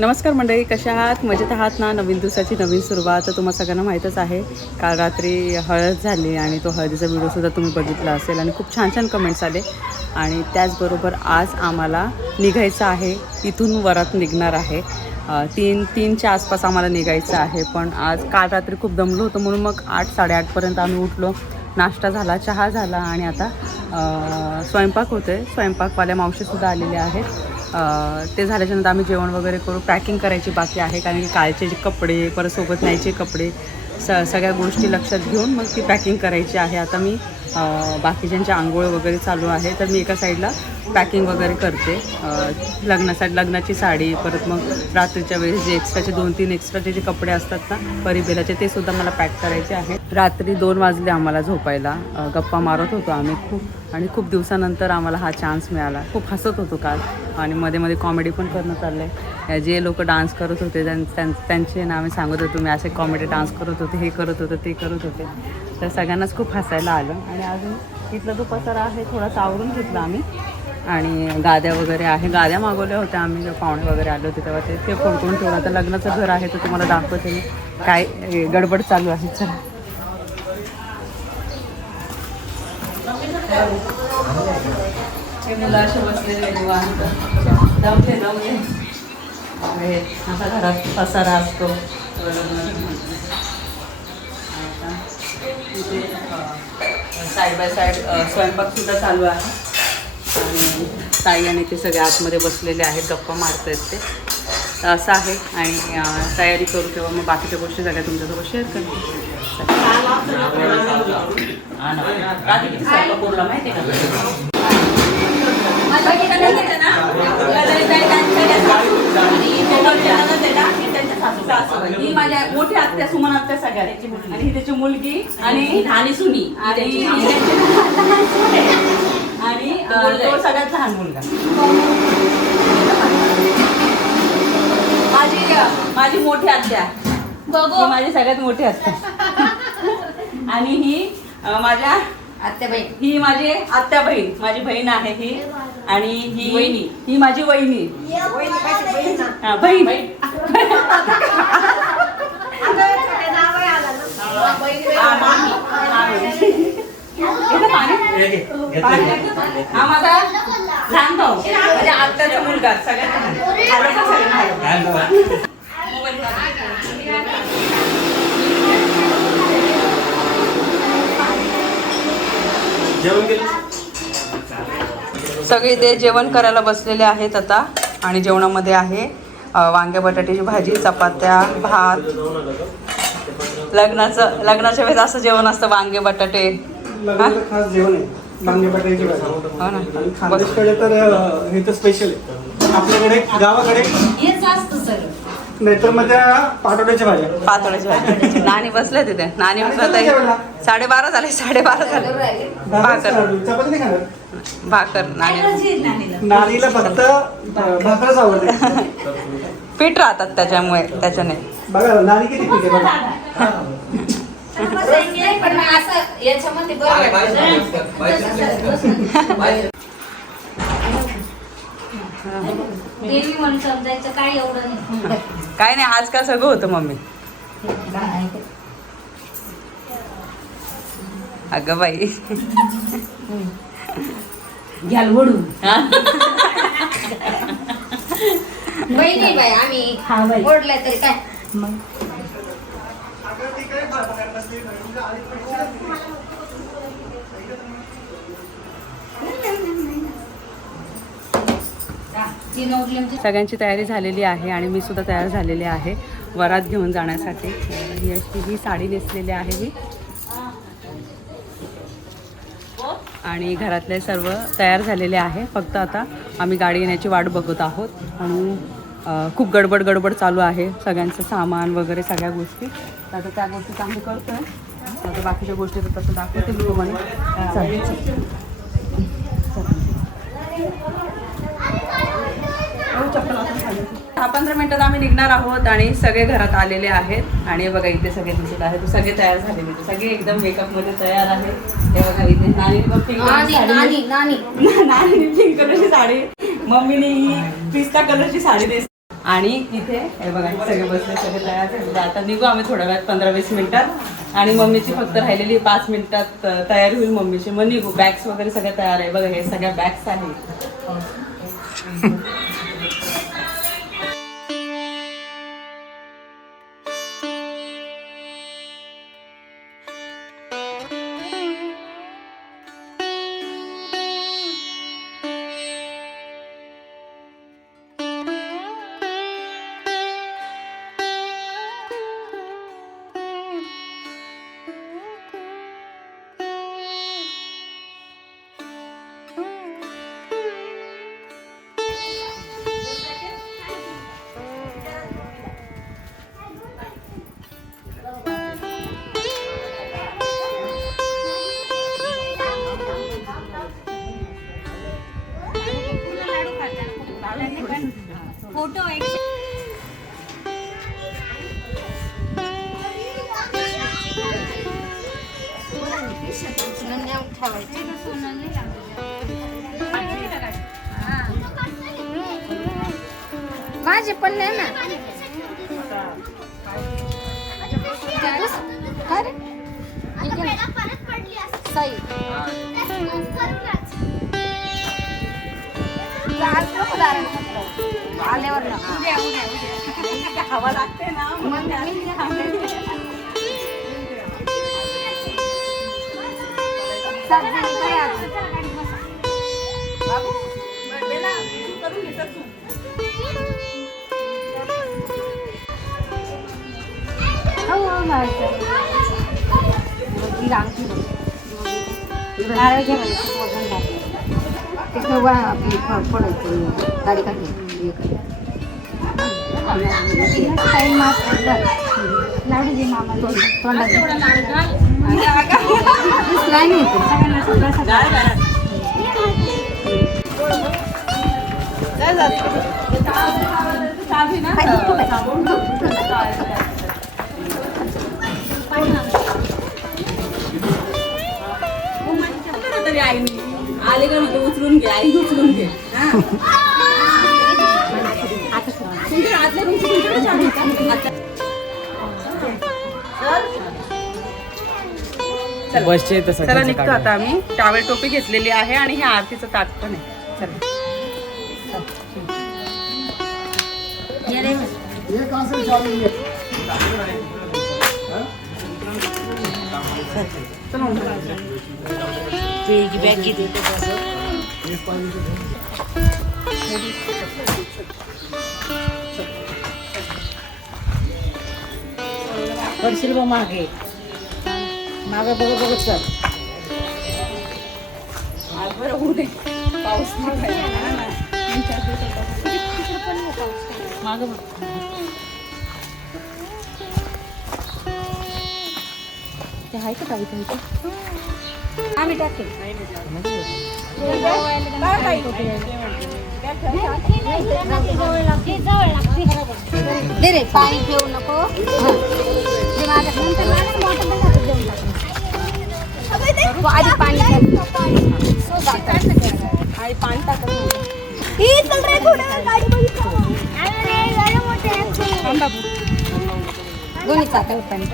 नमस्कार मंडळी, कशा आहात? मजेत आहात ना? नवीन दिवसाची नवीन सुरुवात. तर तुम्हाला सगळ्यांना माहीतच आहे, काल रात्री हळद झाली आणि तो हळदीचा व्हिडिओसुद्धा तुम्ही बघितला असेल आणि खूप छान छान कमेंट्स आले. आणि त्याचबरोबर आज आम्हाला निघायचं आहे, इथून वरात निघणार आहे. 3:00-3:00च्या आसपास आम्हाला निघायचं आहे. पण आज काल रात्री खूप दमलो होतो म्हणून मग 8-8:30पर्यंत आम्ही उठलो. नाश्ता झाला, चहा झाला आणि आता स्वयंपाक होतो आहे. स्वयंपाकवाल्या मावशीसुद्धा आलेल्या आहेत. ते झाल्याच्यानंतर आम्ही जेवण वगैरे करू. पॅकिंग करायची बाकी आहे, कारण की कालचे जे कपडे, परत सोबत न्यायचे कपडे, सगळ्या गोष्टी लक्षात घेऊन मग ती पॅकिंग करायची आहे. आता मी बाकीच्यांच्या आंघोळ वगैरे चालू आहे, तर मी एका साईडला पॅकिंग वगैरे करते. लग्नाची साडी, परत मग रात्रीच्या वेळेस जे एक्स्ट्राचे 2-3 एक्स्ट्राचे जे कपडे असतात ना परिबेलाचे, ते सुद्धा मला पॅक करायचे आहेत. रात्री 2 वाजले आम्हाला झोपायला. गप्पा मारत होतो आम्ही खूप दिवसानंतर आम्हाला हा चान्स मिळाला. खूप हसत होतो काल आणि मध्ये मध्ये कॉमेडी पण करणं चाललं आहे. जे लोक डान्स करत होते त्यांचे नावे सांगत होतो मी, असे कॉमेडी डान्स करत होते, हे करत होते, ते करत होते. तर सगळ्यांनाच खूप हसायला आलं. आणि अजून इथला जो पसारा आहे थोडासा आवरून घेतला आम्ही. आणि गाद्या वगैरे आहे, गाद्या मागवल्या होत्या आम्ही, जेव्हा पाहुणे वगैरे आले होते तेव्हा ते फोडकून ठेवलं. आता लग्नाचं घर आहे तर तुम्हाला दाखवते मी काय गडबड चालू आहे. चला हे मुलं असे बसलेले निवांत. जाऊ दे असा घरात पसारा असतो. इथे साईड बाय साईड स्वयंपाकसुद्धा चालू आहे. आणि ताई आणि ते सगळे आतमध्ये बसलेले आहेत, गप्पा मारत आहेत ते. तर असं आहे. आणि तयारी करू तेव्हा मग बाकीच्या गोष्टी सगळ्या तुमच्यासोबत शेअर करते. रात्री किती स्वयंपाक करूला माहिती आहे का? ही माझ्या मोठ्या आत्या, सुमन आत्या सगळ्या, आणि ही त्याची मुलगी आणि लहानी सुनी आणि तो सगळ्यात लहान मुलगा. माझी मोठी आत्या, ही माझी सगळ्यात मोठी आत्या. आणि ही माझ्या आत्या बहीण, ही माझी आत्या बहीण, माझी बहीण आहे ही. आणि ही माझी वहिनी. बहीण हा माझा लहान भाऊ, म्हणजे आत्याचा मुलगा. सगळ्यात सगळे ते जेवण करायला बसलेले आहेत आता. आणि जेवणामध्ये आहे वांग्या बटाट्याची भाजी, चपात्या, भात. लग्नाच्या वेळेस असं जेवण असतं, वांगे बटाटे. खास जेवण आहे वांगे बटाट्याची भाजी. हो ना. खानदेशकडे तर हे तर स्पेशल आहे. आपल्याकडे गावाकडे नाहीतर मग त्या पाटोळ्याच्या भाजी. नानी बसले तिथे. नानी 12:30 झाले, 12:30 झाले. चपाती नाही खाणार. भाकर नानीला फक्त भाकरच आवडते. पीठ राहतात त्याच्याने. बघा नानी किती पीठ आहे बघा. देवी म्हणून समजायचं काय एवढं नाही. काय नाही, आजकाल सगळं होतं मम्मी. अगं बाई घ्याल वडून बहिणी बाई आम्ही ओढलाय तरी काय मग. सगळ्यांची तयारी झालेली आहे आणि मी सुद्धा तयार झालेली आहे वरात घेऊन जाण्यासाठी. ही साडी नेसलेली आहे मी. आणि घरातले सर्व तयार झालेले आहे. फक्त आता आम्ही गाडी येण्याची वाट बघत आहोत. आणि खूप गडबड चालू आहे, सगळ्यांचं सामान वगैरे सगळ्या गोष्टी. आता त्या गोष्टी आम्ही करतो आहे. आता बाकीच्या गोष्टी तर तसं दाखवते मी तुम्हाला. चालेल. 10-15 मिनिटात आम्ही निघणार आहोत आणि सगळे घरात आलेले आहेत. आणि बघा इथे सगळे दिसत आहेत, सगळे तयार झालेले, सगळे एकदम मेकअपमध्ये तयार आहेत. हे बघा इथे नानी बघ पिंक पिंक कलरची साडी, मम्मीने ही पिस्ता कलरची साडी दिसते. आणि इथे हे बघा सगळे बसले, सगळे तयार झाले. आता निघू आम्ही थोड्या वेळात 15-20 मिनिटात. आणि मम्मीची फक्त राहिलेली 5 मिनिटात तयारी होईल मम्मीची, मग निघू. बॅग्स वगैरे सगळं तयार आहे. बघा हे सगळ्या बॅग्स आहेत. फोटो माझे पण नाही ना. आल्यावर हवा लागते ना. गाडी काढली लाडू दे मामा तरी आईने आले का म्हणतो उचलून घे, आई उचलून घे. आतल्या रूमची तुमच्याकडे चावी का? चला निघतो आता आम्ही. टावेल टोपी घेतलेली आहे आणि हे आरतीचं ताट पण आहे. चला पडशील बा मागे मागे बघत बघत चल. बरं होऊ दे, पाऊस मागे ते आहे का काही काही आम्ही टाकेल दे रे पाणी पिऊ नको. आधी पाणी आई पाणी टाकत दोन्ही टाकायला पाणी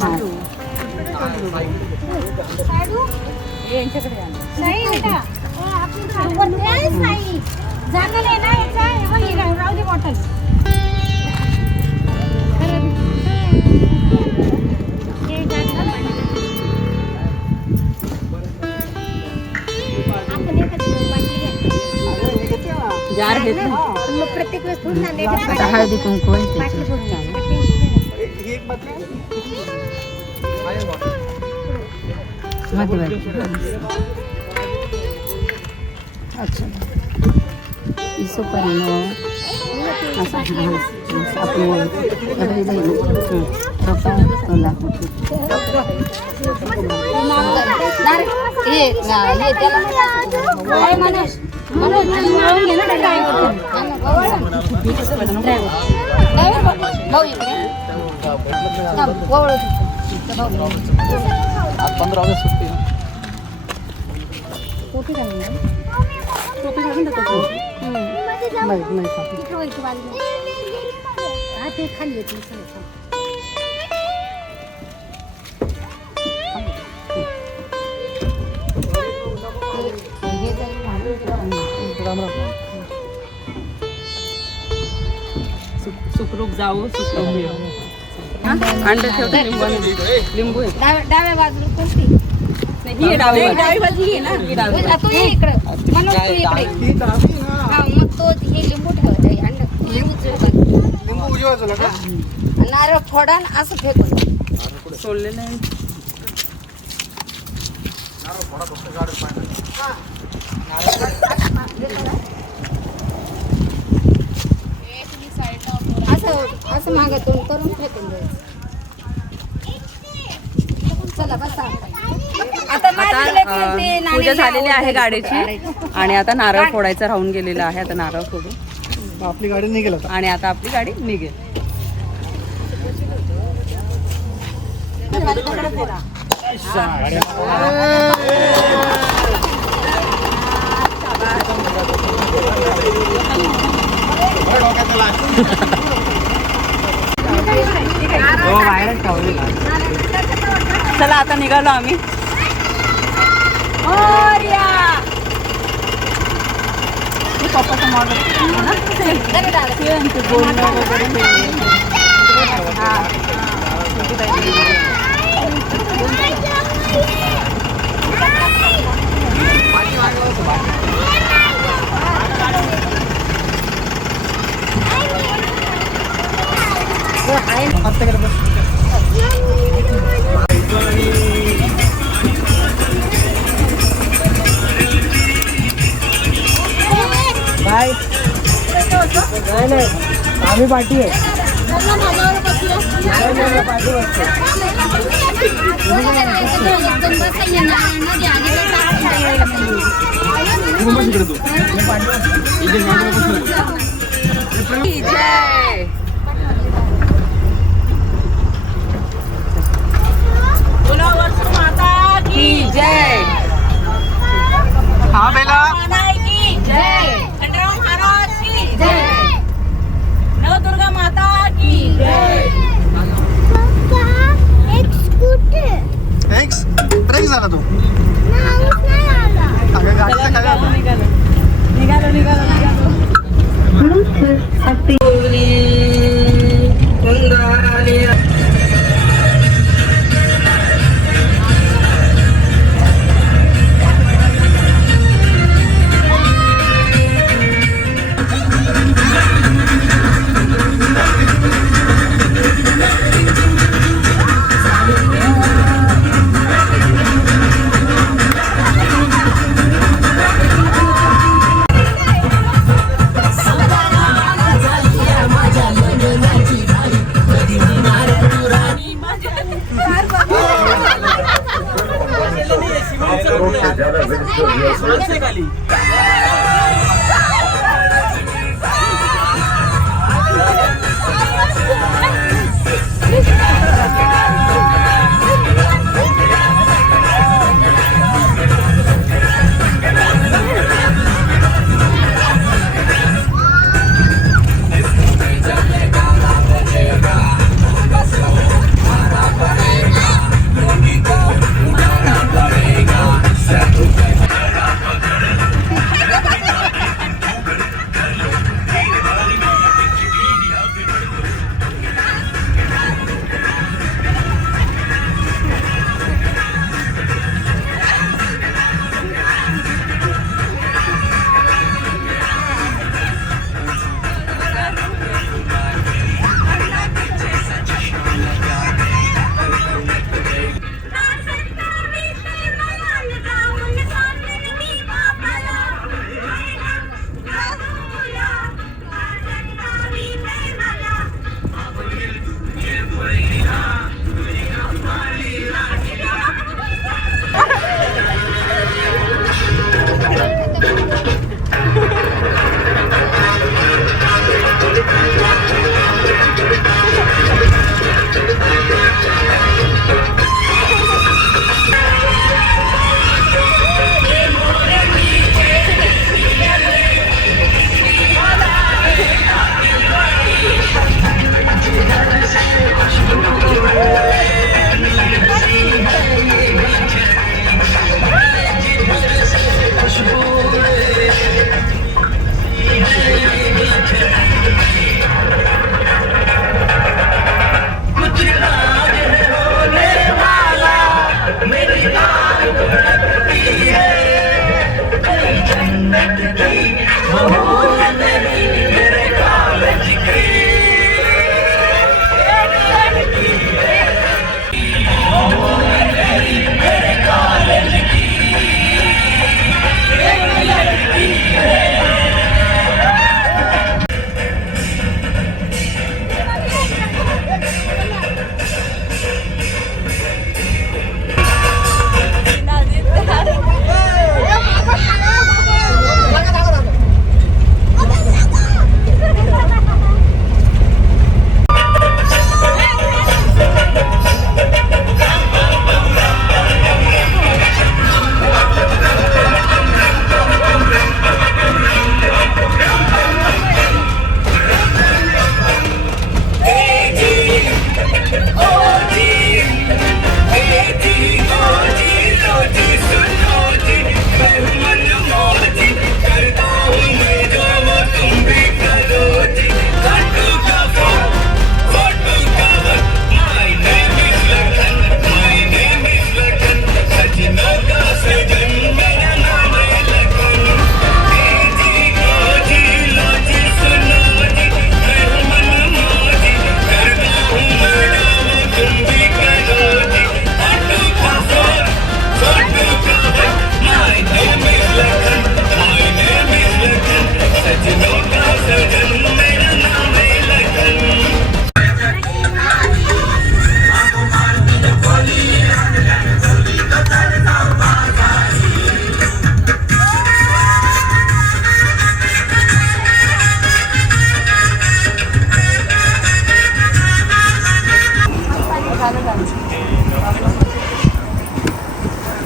पाणी यांच्याकडे राहू बॉटल जार घेतली. प्रत्येक वेळेस हळदी कुंकू अच्छा सुपारी असं आपण आज 15 ऑगस्ट सुट्टी आहे. टोपी घालून देतो. सुखरूप जाऊ सुखरूप येऊ. अंडे ठेवतो लिंबू आहे. डाव्या बाजूला कोणती ही डावी बाजू ही आहे ना ही डावी तू ये इकडे म्हणून तू इकडे ती डावी ना. हा मग तो हे लिंबू ठेवत आहे अंड हे उजव्या बाजूला. लिंबू उजव्या बाजूला का? नारळ फोडा आणि असं फेकून सोडलेलं आहे. असं असं मागतून करून फेकून द्यायचं. चला बसा आता पूजा झालेली आहे गाडीची आणि आता नारळ फोडायचं राहून गेलेलं आहे. आता नारळ फोडू आपली गाडी निघेल आता. आणि आता आपली गाडी निघेल. चला आता निघालो आम्ही. पप्पाचं मॉडेल बोलणं वगैरे काय नाही आम्ही पार्टी आहे. जय. हा बेला नवदुर्गा माता की जय. थँक्स. ब्रेक झाला तू. अगं गाडीचा काय झालं? निघालो.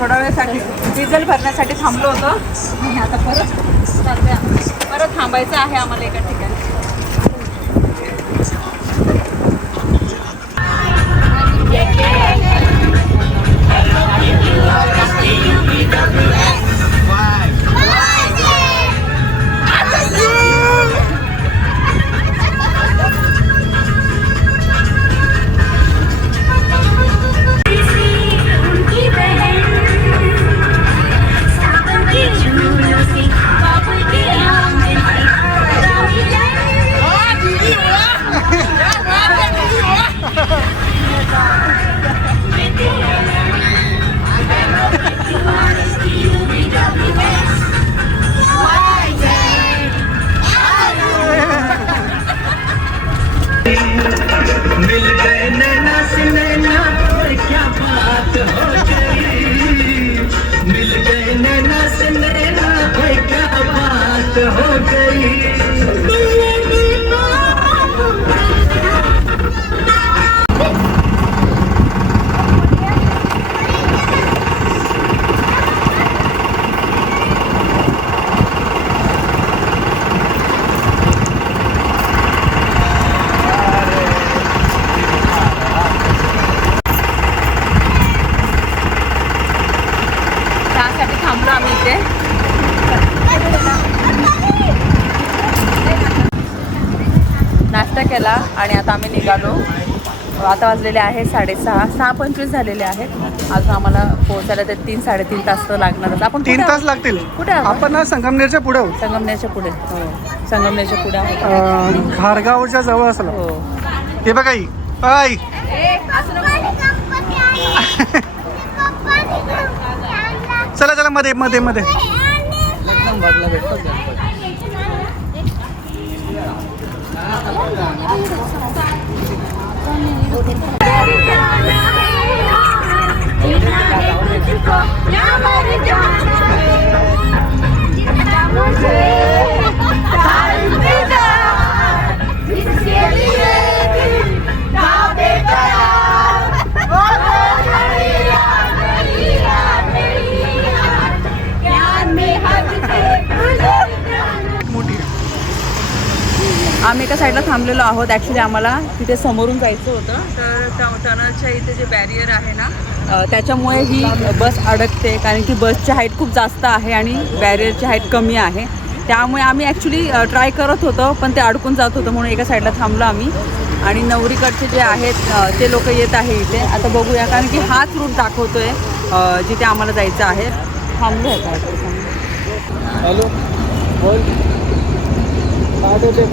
थोडा वेळसाठी डिझेल भरण्यासाठी थांबलो होतो आणि आता परत चाललोय आम्ही. परत थांबायचं आहे आम्हाला एका ठिकाणी. मिल गए नैना से नैना और क्या बात हो गई, मिल गए नैना से नैना और क्या बात हो गई। त्यासाठी थांबलो आम्ही इथे. नाश्ता केला आणि आता आम्ही निघालो. आता वाजलेले आहे 6:30 झालेले आहेत. अजून आम्हाला पोहोचायला ते 3-3.5 तास तर लागणारच. आपण 3 तास लागतील. कुठे आहोत? आपण ना संगमनेरच्या पुढे आहोत. संगमनेरच्या पुढे. हो, संगमनेरच्या पुढे आहे. घारगावच्या जवळ असला. हो. हे बघा आई आई चला चला मध्ये मध्ये मध्ये. आम्ही एका साईडला थांबलेलो आहोत. ॲक्च्युली आम्हाला तिथे समोरून जायचं होतं. तर टनलच्या इथे जे बॅरियर आहे ना त्याच्यामुळे ही बस अडकते. कारण की बसची हाईट खूप जास्त आहे आणि बॅरियरची हाईट कमी आहे. त्यामुळे आम्ही ॲक्च्युली ट्राय करत होतो पण ते अडकून जात होतं म्हणून एका साईडला थांबलो आम्ही. आणि नवरीकडचे जे आहेत ते लोक येत आहे इथे. आता बघूया कारण की हाच रूट दाखवतोय जिथे आम्हाला जायचं आहे. थांबलो आहे का? हॅलो बोल. पाठवते